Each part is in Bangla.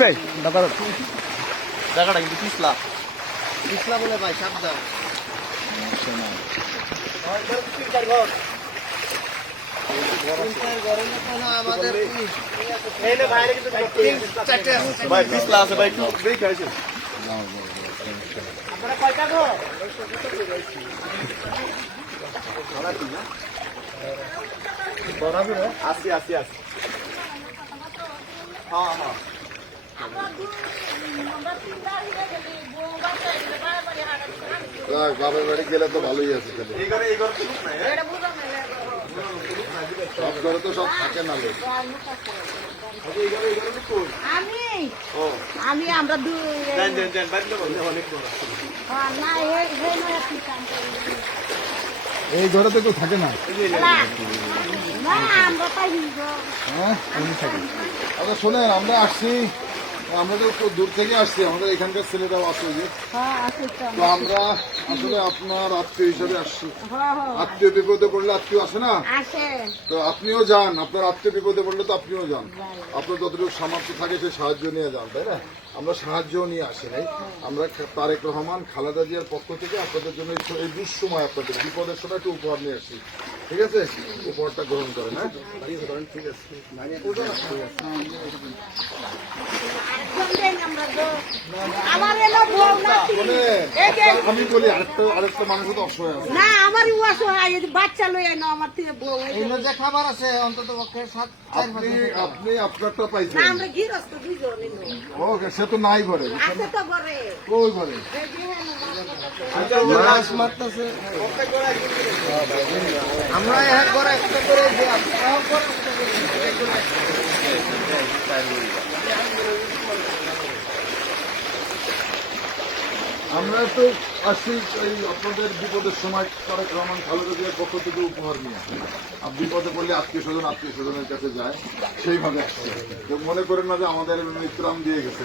ভাই দাদা জায়গাটা কিন্তু পিছলা। ইসলাম বলে ভাই সাবধান। চারটে আছে ভাই পিছলা আছে ভাই একটু দেখে আছে আসি আসি আসি হ্যাঁ হ্যাঁ? বাবার বাড়ি গেলে তো ভালোই আছে হ্যাঁ? সব ঘরে তো সব থাকে না লোক? আমি আমি আমরা। হ্যাঁ, এই ঘরে তো কেউ থাকে না আমরা হ্যাঁ আচ্ছা শোনেন আমরা আসছি আমরা তো দূর থেকে আসছি আমাদের এখানকার ছেলেরাও আছে যে। হ্যাঁ তো আমরা আসলে আপনার আত্মীয় হিসাবে আসছি। আত্মীয় বিপদে পড়লে আত্মীয় আসে না? তো আপনিও যান আপনার আত্মীয় বিপদে পড়লে তো আপনিও যান। আপনার যতটুকু সামর্থ্য থাকে সে সাহায্য নিয়ে যান তাই না? আমরা সাহায্য নিয়ে আসি নাই। আমরা তারেক রহমান খালেদা জিয়ার পক্ষ থেকে আপনাদের জন্য এই- দুঃসময় আপনাদের বিপদের সময় একটু উপহার নিয়ে আসি। ঠিক আছে? উপহারটা গ্রহণ করেন হ্যাঁ? ঠিক আছে। আমরা তো আমার এলো বউ নাতি যে আমি বলি আরেকটা আরেকটা মানুষও তো অসহায় আছে। না আমারই ওয়াশ হয় এই যে বাচ্চা লই এনো আমার থেকে বউ এগুলো যে খাবার আছে অন্তত পক্ষে সাত আপনি আপনি আপনারটা না আমরা গৃহস্থ দুজন এনো সে তো নাই ঘরে। আছে তো ঘরে। কই ঘরে? এই যে হেনো মাছ মারতেছে। আমরা এক করে একটা করে দিলাম এক করে একটা করে আমরা তো আসছি এই আপনাদের বিপদের সময় তারেক রহমান খালেদা জিয়ার পক্ষ থেকে উপহার নিয়ে। আর বিপদে পড়লে আত্মীয় স্বজন আত্মীয় স্বজনের কাছে যায়, সেইভাবে আসছে। তো মনে করেন না যে আমাদের মিত্রাম দিয়ে গেছে।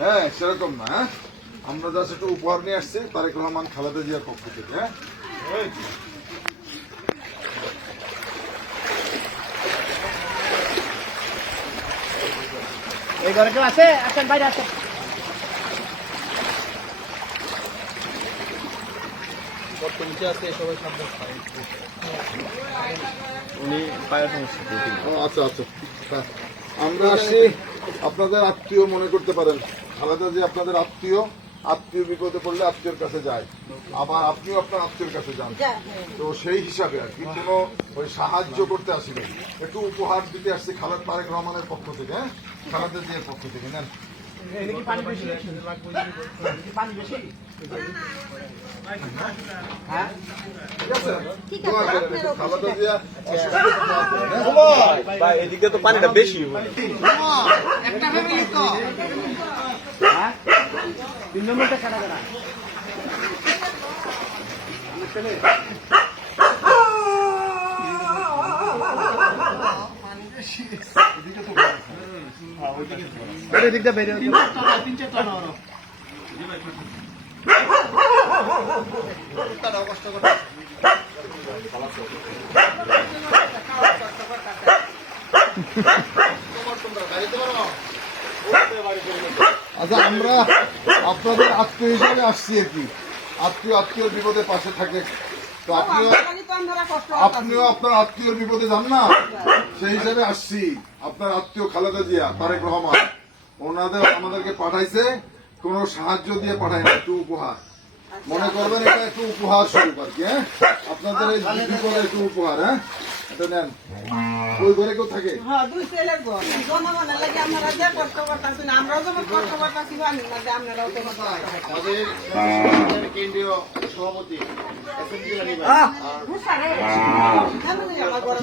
হ্যাঁ সেরকম না হ্যাঁ? আমরা জাস্ট একটু উপহার নিয়ে আসছি তারেক রহমান খালেদা জিয়ার পক্ষ থেকে হ্যাঁ? এই ঘরে আছে? আসেন, বাইরে আসেন। উনি পায়ের সমস্যা আচ্ছা আচ্ছা। আমরা আসছি আপনাদের আত্মীয় মনে করতে পারেন। খালেদা যে আপনাদের আত্মীয় আত্মীয় বিপদে পড়লে আত্মীয়র কাছে যায়। আবার আপনিও আপনার আত্মীয়র কাছে যান। তো সেই হিসাবে আর কি কোনো ওই সাহায্য করতে আসিনি। একটু উপহার দিতে আসছি খালেদ তারেক রহমানের পক্ষ থেকে হ্যাঁ? খালেদা জিয়ার পক্ষ থেকে নেন। হ্যাঁ? ভাই এদিকে তো পানিটা বেশি একটা ফ্যামিলি তো। তিন নম্বরটা কাটা কাটা আচ্ছা আমরা আপনাদের আত্মীয় হিসাবে আসছি আর কি। আত্মীয় আত্মীয় বিপদে পাশে থাকে। তো আপনিও আপনিও আপনার আত্মীয় বিপদে যান না। সেই হিসাবে আসছি। আপনার আত্মীয় খালেদা জিয়া তারেক রহমান ওনাদের আমাদেরকে পাঠাইছে কোন সাহায্য দিয়ে পাঠায় না একটু উপহার। মনে করবেন এটা একটু উপহার স্বরূপ আর কি হ্যাঁ? আপনাদের এই বিপদে একটু উপহার হ্যাঁ? এটা নেন। ওই ঘরে কেউ থাকে? হ্যাঁ, দুই ছেলের ঘর। জনগণের লাগি আপনারা যে কষ্ট করতেছি না, আমরাও যেমন কষ্ট করতেছি, জানি না যে আপনারাও তেমন আমাদের কেন্দ্রীয় সভাপতি আমার ঘরে